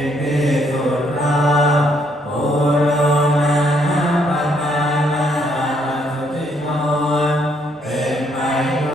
Amen.